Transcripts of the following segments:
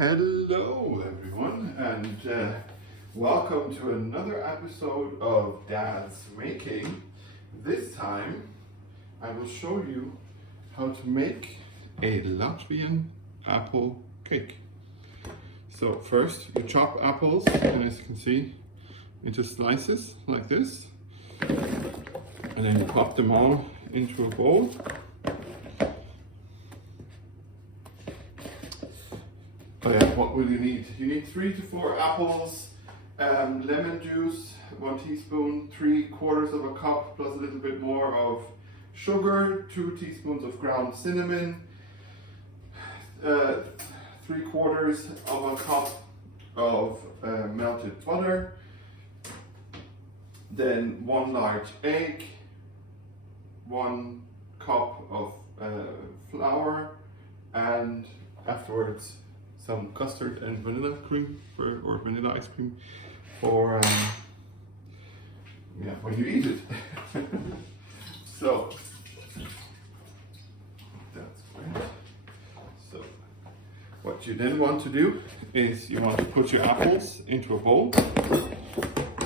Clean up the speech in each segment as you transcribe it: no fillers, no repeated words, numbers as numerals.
Hello everyone, and welcome to another episode of Dad's Making. This time I will show you how to make a Latvian apple cake. So first you chop apples, and as you can see, into slices like this, and then you pop them all into a bowl. Oh yeah, what will you need? You need 3 to 4 apples, lemon juice, 1 teaspoon, 3/4 of a cup plus a little bit more of sugar, 2 teaspoons of ground cinnamon, 3/4 of a cup of melted butter, then 1 large egg, 1 cup of flour, and afterwards some custard and vanilla cream or vanilla ice cream for when you eat it. So that's great. So what you then want to do is you want to put your apples into a bowl,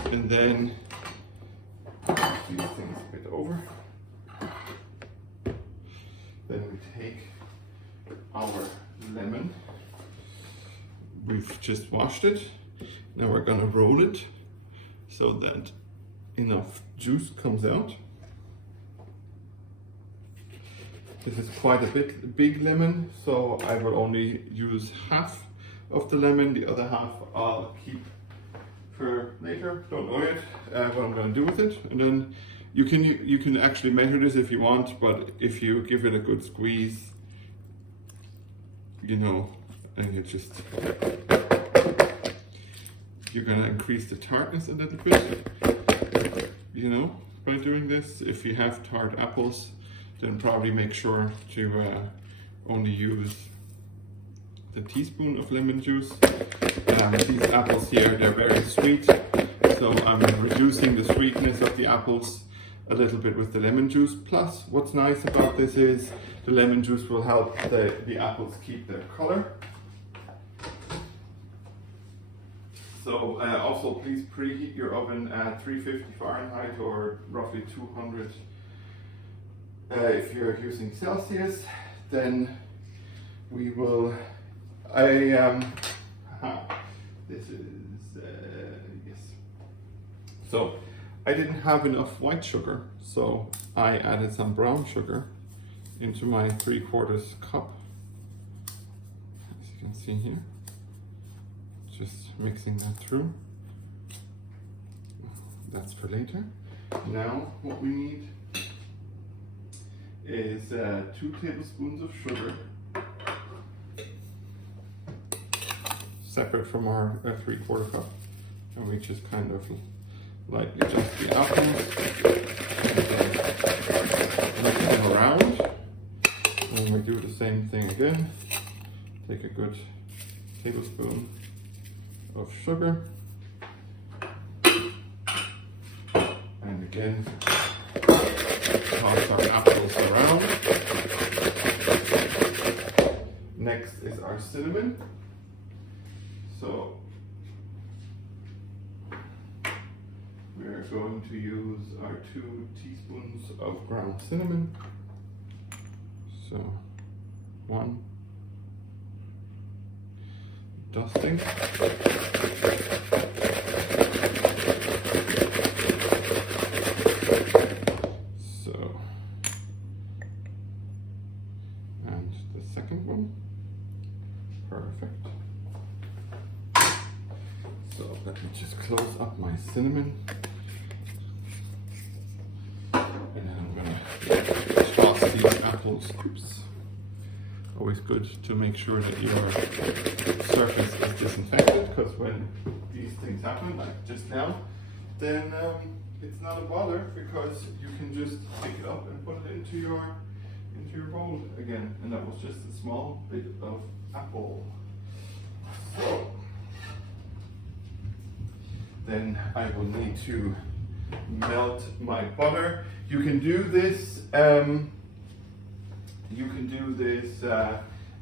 and then these things a bit over. Then we take our lemon. We've just washed it. Now we're gonna roll it so that enough juice comes out. This is quite a big lemon, so I will only use half of the lemon. The other half I'll keep for later. Don't know yet what I'm gonna do with it. And then you can actually measure this if you want, but if you give it a good squeeze, you know, and you're gonna increase the tartness a little bit, you know, by doing this. If you have tart apples, then probably make sure to only use the teaspoon of lemon juice. These apples here, they're very sweet, so I'm reducing the sweetness of the apples a little bit with the lemon juice. Plus, what's nice about this is the lemon juice will help the apples keep their color. So also please preheat your oven at 350 Fahrenheit or roughly 200 if you're using Celsius. Then we will, this is, yes. So I didn't have enough white sugar, so I added some brown sugar into my 3/4 cup, as you can see here. Just mixing that through. That's for later. Now what we need is 2 tablespoons of sugar, separate from our 3/4 cup, and we just kind of lightly adjust the apples, mix them around, and we do the same thing again. Take a good tablespoon of sugar, and again toss our apples around. Next is our cinnamon. So we're going to use our 2 teaspoons of ground cinnamon. So 1 dusting. So, and the second one. Perfect. So let me just close up my cinnamon. And then I'm gonna toss these apples. Oops. Always good to make sure that your surface is disinfected, because when these things happen, like just now, then it's not a bother, because you can just pick it up and put it into your bowl again. And that was just a small bit of apple. So then I will need to melt my butter. You can do this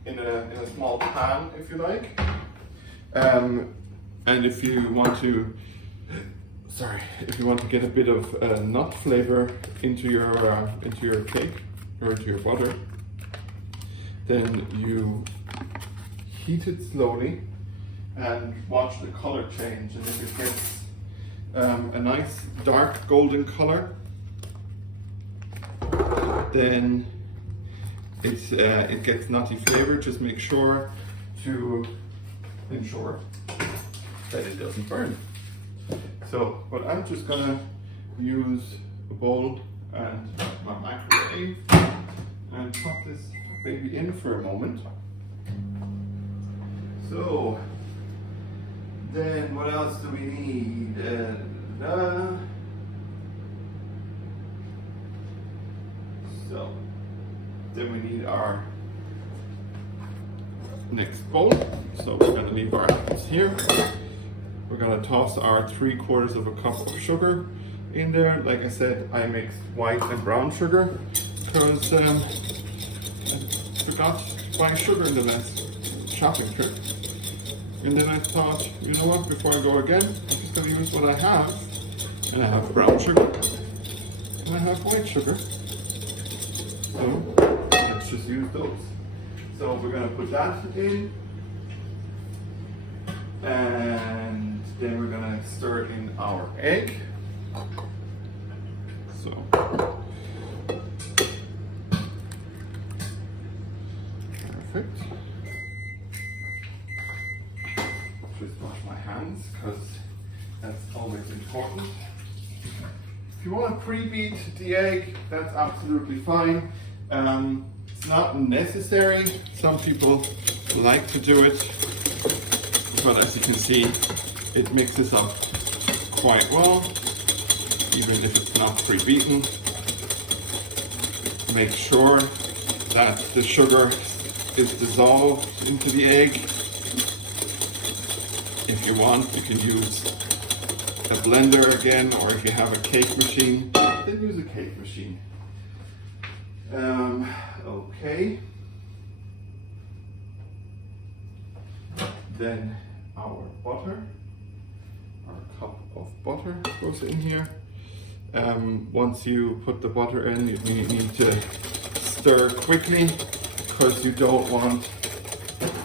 in a small pan, if you like. And if you want to, get a bit of nut flavor into your cake or into your butter, then you heat it slowly and watch the color change. And if it gets a nice dark golden color, then it gets nutty flavor. Just make sure to ensure that it doesn't burn. So, but I'm just gonna use a bowl and my microwave and pop this baby in for a moment. So, then what else do we need? So, then we need our next bowl. So we're going to leave our apples here. We're going to toss our 3/4 of a cup of sugar in there. Like I said, I mixed white and brown sugar because I forgot to buy sugar in the last shopping trip. And then I thought, you know what, before I go again, I'm just going to use what I have. And I have brown sugar and I have white sugar. So let's just use those. So we're going to put that in, and then we're going to stir in our egg. So perfect. Just wash my hands because that's always important. If you want to preheat the egg, that's absolutely fine. It's not necessary. Some people like to do it, but as you can see, it mixes up quite well, even if it's not pre-beaten. Make sure that the sugar is dissolved into the egg. If you want, you can use a blender again, or if you have a cake machine, then use a cake machine. Okay. Then our butter, our cup of butter goes in here. Once you put the butter in, you need to stir quickly because you don't want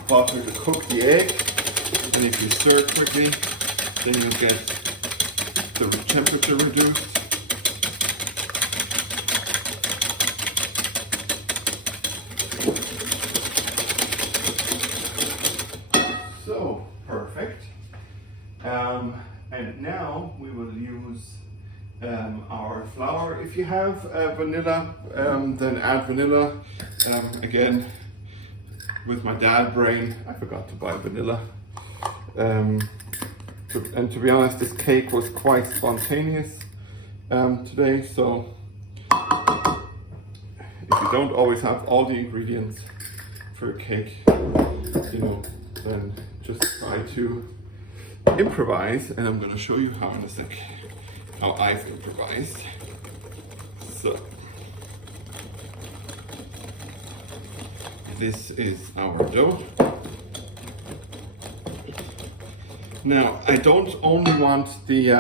butter to cook the egg. And if you stir quickly, then you get the temperature reduced. So, perfect. And now we will use our flour. If you have vanilla, then add vanilla. Again, with my dad brain, I forgot to buy vanilla. And to be honest, this cake was quite spontaneous today, so if you don't always have all the ingredients for a cake, you know, then just try to improvise, and I'm going to show you how in a sec, how I've improvised. So, this is our dough. Now, I don't only want the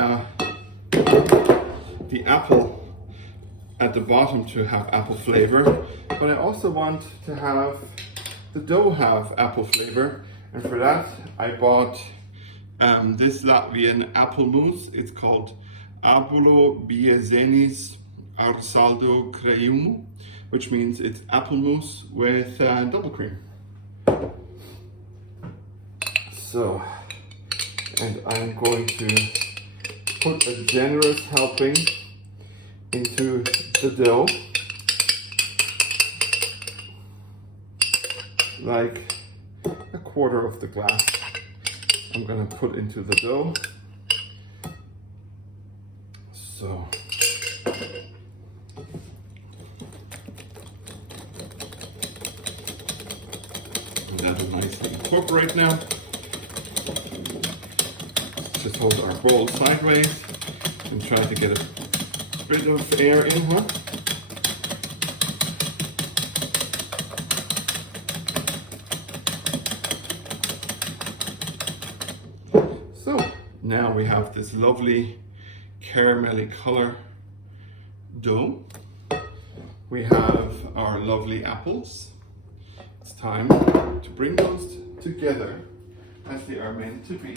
apple at the bottom to have apple flavor, but I also want to have the dough have apple flavor. And for that, I bought this Latvian apple mousse. It's called ābolu biezenis ar saldu creamu, which means it's apple mousse with double cream. So, and I'm going to put a generous helping into the dough, like a quarter of the glass. I'm going to put into the dough. So, and that'll nicely incorporate now. Just hold our bowl sideways and try to get a bit of air in here. Now we have this lovely caramelly color dough. We have our lovely apples. It's time to bring those together as they are meant to be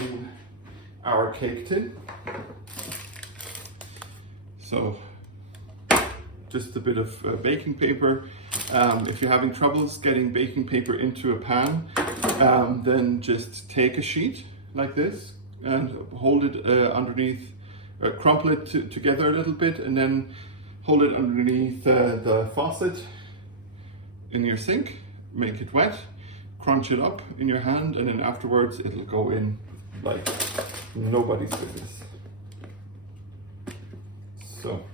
in our cake tin. So just a bit of baking paper. If you're having troubles getting baking paper into a pan, then just take a sheet like this and hold it underneath, crumple it together a little bit, and then hold it underneath the faucet in your sink, make it wet, crunch it up in your hand, and then afterwards it'll go in like nobody's business. So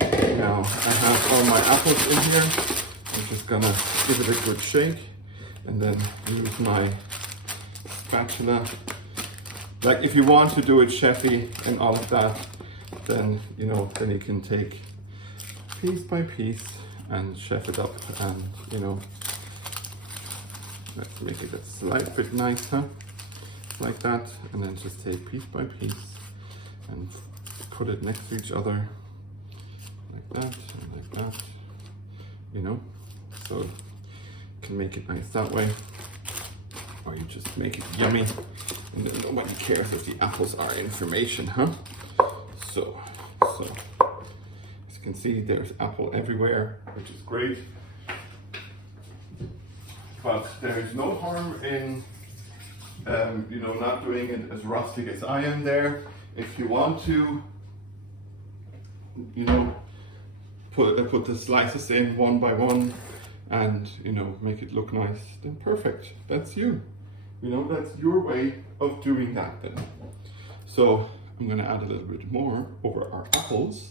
now I have all my apples in here. I'm just gonna give it a good shake and then use my spatula. Like if you want to do it chefy and all of that, then then you can take piece by piece and chef it up, and let's make it a slight bit nicer like that, and then just take piece by piece and put it next to each other like that and like that, so you can make it nice that way, or you just make it yummy and then nobody cares if the apples are information, huh? So as you can see, there's apple everywhere, which is great, but there's no harm in not doing it as rustic as I am there. If you want to put the slices in one by one and make it look nice, then perfect. That's you. That's your way of doing that then. So I'm gonna add a little bit more over our apples.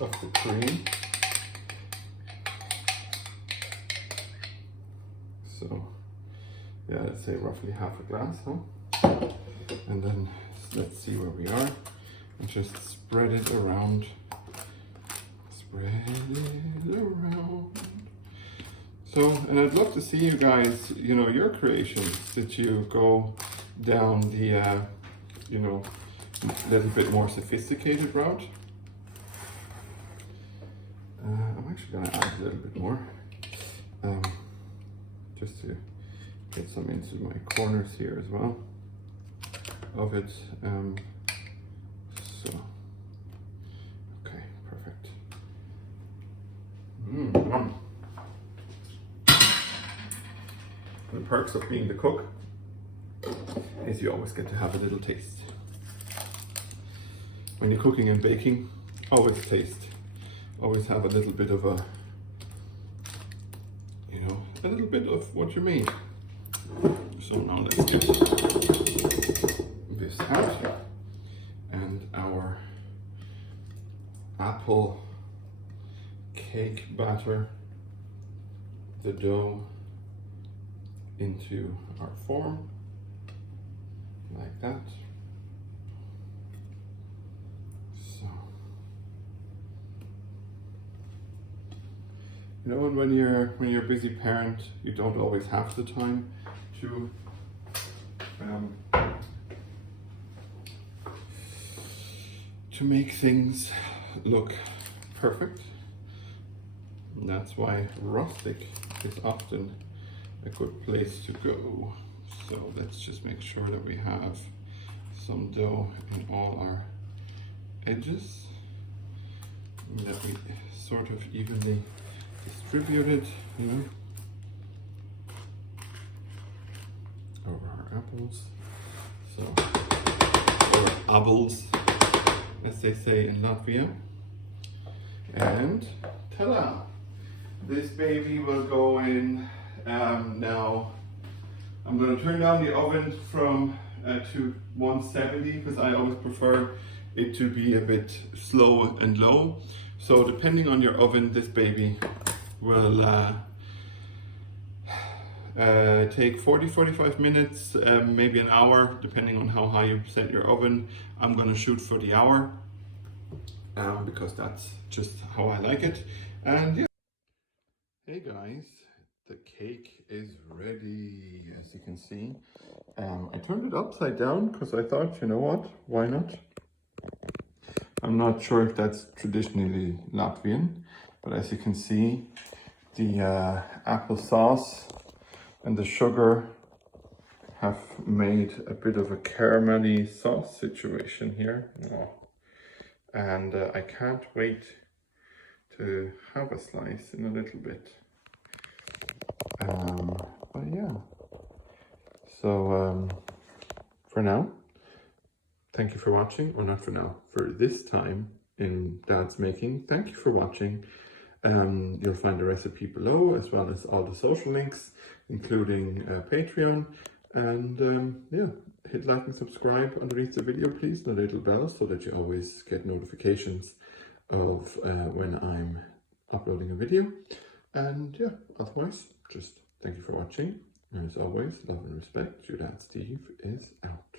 Of the cream. So yeah, let's say roughly half a glass, huh? And then let's see where we are, and just spread it around. Spread it around. So, and I'd love to see you guys, your creations, that you go down the, little bit more sophisticated route. I'm actually gonna add a little bit more, just to get some into my corners here as well of it. So, okay, perfect. The perks of being the cook is you always get to have a little taste. When you're cooking and baking, always taste. Always have a little bit of a little bit of what you made. So now let's get this out, and our apple cake batter, the dough, into our form like that. So, and when you're a busy parent, you don't always have the time to make things look perfect. And that's why rustic is often a good place to go. So let's just make sure that we have some dough in all our edges, and that we sort of evenly distribute it, over our apples. So, or ābols, as they say in Latvia. And ta-da! This baby will go in. Now I'm going to turn down the oven from to 170, because I always prefer it to be a bit slow and low. So depending on your oven, this baby will take 40-45 minutes, maybe an hour, depending on how high you set your oven. I'm going to shoot for the hour, because that's just how I like it. And yeah. Hey guys, the cake is ready, as you can see. I turned it upside down because I thought, you know what, why not? I'm not sure if that's traditionally Latvian, but as you can see, the apple sauce and the sugar have made a bit of a caramelly sauce situation here. Oh. And I can't wait to have a slice in a little bit. But yeah, so for now, thank you for watching, or not for now, for this time in Dad's making. Thank you for watching. You'll find the recipe below, as well as all the social links, including Patreon. And yeah, hit like and subscribe underneath the video, please, and the little bell, so that you always get notifications of when I'm uploading a video. And yeah, otherwise, just thank you for watching. And as always, love and respect. Your dad Steve is out.